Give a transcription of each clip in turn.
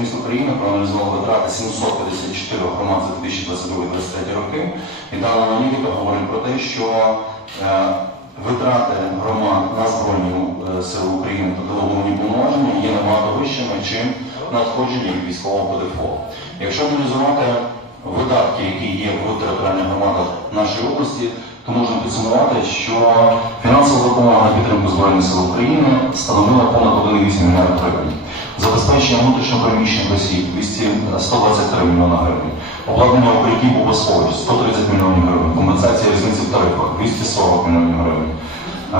Міст України проаналізувала витрати 754 громад за 2022-2023 роки. І дана аналітика говорить про те, що е, витрати громад на Збройні е, Сили України та делеговані повноваження є набагато вищими, чим надходження від військового ПДФО. Якщо аналізувати видатки, які є в територіальних громадах нашої області, то можна підсумувати, що фінансова допомога на підтримку Збройних сил України становила понад 1,8 мільярда гривень. Забезпечення внутрішньопереміщених осіб 200, 123 мільйона гривень. Обладнання укриттів богословів 130 мільйонів гривень. Компенсація різниці в тарифах 240 мільйонів гривень.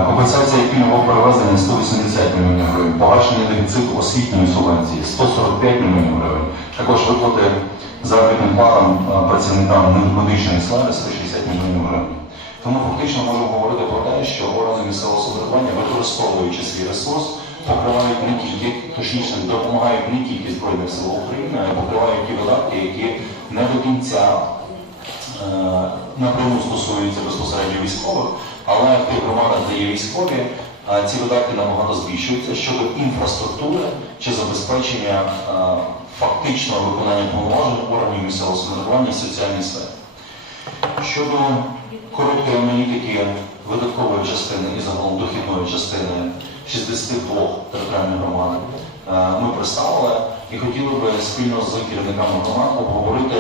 Компенсація пільгового перевезення 180 мільйонів гривень. Погашення дефіциту освітньої субвенції 145 мільйонів гривень. Також виплати заробітним платам працівникам медичної сфери 160 мільйонів гривень. Тому фактично можемо говорити про те, що органи місцевого самоврядування, використовуючи свій ресурс, покривають не тільки, точніше, допомагають не тільки Збройним силам України, а покривають ті видатки, які не до кінця е, напряму стосуються безпосередньо військових, але в тих громадах, де є військові, ці видатки набагато збільшуються щодо інфраструктури чи забезпечення е, фактичного виконання повноважень органів місцевого самоврядування в соціальній сфері. Щодо короткої аналітики видаткової частини і загалом дохідної частини 62 територіальних громад ми представили. І хотіли би спільно з керівниками громад обговорити